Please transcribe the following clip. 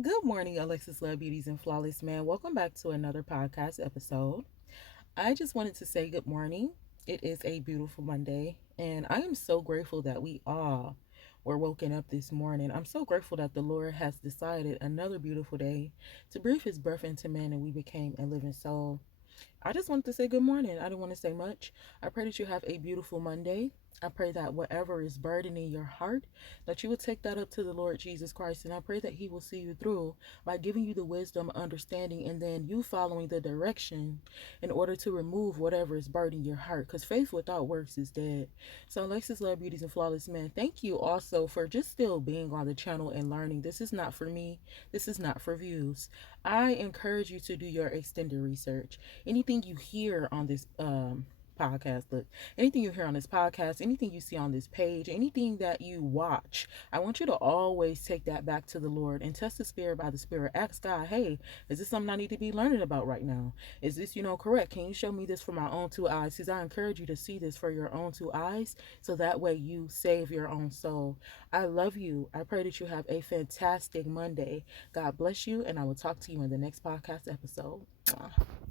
Good morning, Alexus Love Beauties and Flawless Man. Welcome back to another podcast episode. I just wanted to say good morning. It is a beautiful Monday, and I am so grateful that we all were woken up this morning. I'm so grateful that the Lord has decided another beautiful day to breathe His breath into man, and we became a living soul. I just wanted to say good morning. I didn't want to say much. I pray that you have a beautiful Monday. I pray that whatever is burdening your heart, that you will take that up to the Lord Jesus Christ. And I pray that He will see you through by giving you the wisdom, understanding, and then you following the direction in order to remove whatever is burdening your heart. Because faith without works is dead. So, Alexis Love Beauties and Flawless Men, thank you also for just still being on the channel and learning. This is not for me, this is not for views. I encourage you to do your extended research. Anything you hear on this podcast, look, anything you hear on this podcast, anything you see on this page, anything that you watch, I want you to always take that back to the Lord and test the spirit by the spirit. Ask God, hey, is this something I need to be learning about right now? Is this, correct? Can you show me this for my own two eyes? Because I encourage you to see this for your own two eyes so that way you save your own soul. I love you. I pray that you have a fantastic Monday. God bless you, and I will talk to you in the next podcast episode. Mwah.